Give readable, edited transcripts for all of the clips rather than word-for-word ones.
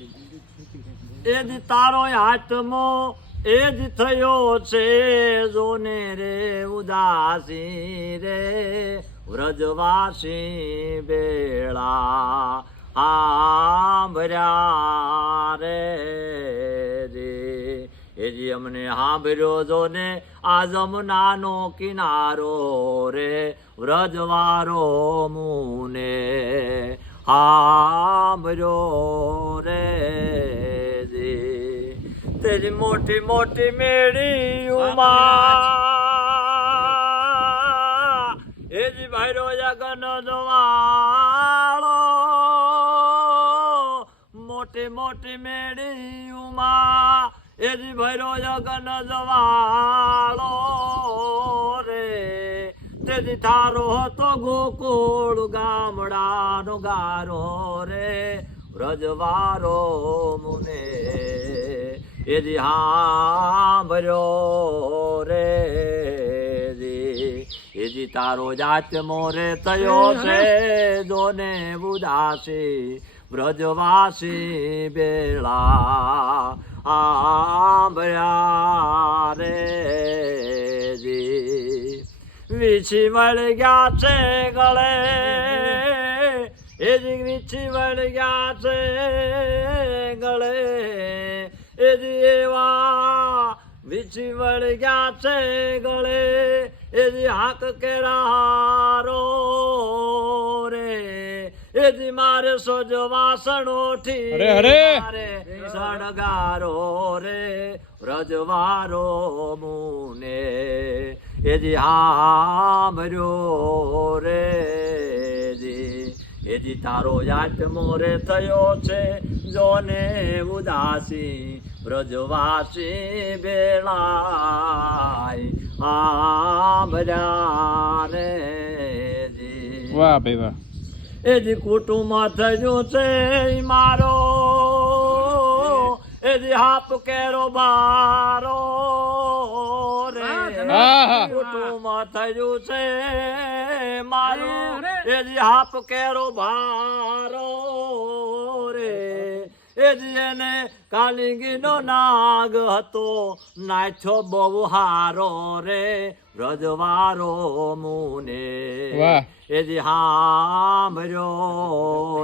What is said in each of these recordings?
એ જ તારો આત્મો એ જ થયો છે જોને રે ઉદાસી રે વ્રજવાસી બેળા સાંભળ્યા રે એ જી અમને સાંભળ્યો જો ને આ જમનાનો કિનારો રે વ્રજવારો મુને સાંભળ્યો રે તેરી મોટી મોટી મેળી ઉમા એ જી ભાઈરો જગન જવાળો મોટી મોટી મેળી ઉમા એ જી ભૈરો જગન જવાળો રે તેથી થારો હતો ગોકુળ ગામડાનો ગારો રે વ્રજવારો મુને એ જી સાંભળ્યો રે એ જી તારો જાતમો રે થયો છે જોને ઉદાસી વ્રજવાસી બેળા સાંભળ્યા રે જી વીછી વળી ગયા છે ગળે એ જી વીછી વળી ગયા છે ગળે એ જી એવા વીછી વળી ગયા છે ગળે એ જી હાક કેરારો રે એ જી મારે સોજ વાસણોથી મારે સણગારો રે વ્રજવારો મુને એ જી સાંભળ્યો રે એ જી તારો આત્મો રે થયો છે જોને ઉદાસી વ્રજવાસી બેળાય સાંભળ્યા રે વાહ ભાઈ વાહ એ જી કુટુંબ થયું છે મારો એ જી હાપ કેરો બારો રે કુટુંબ થયું છે મારો એ જી હાપ કેરો બારો રે એ જી એને કાલિંગીનો નાગ હતો નાચ્યો બહુ હારો રે વ્રજવારો મુને એ જી સાંભળ્યો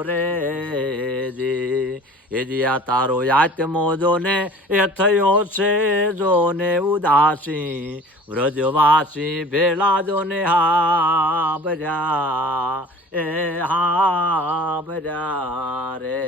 રે એ જી આ તારો આત્મો જોને એ થયો છે જોને ઉદાસી વ્રજવાસી ભેળા જોને સાંભળ્યા એ સાંભળ્યા રે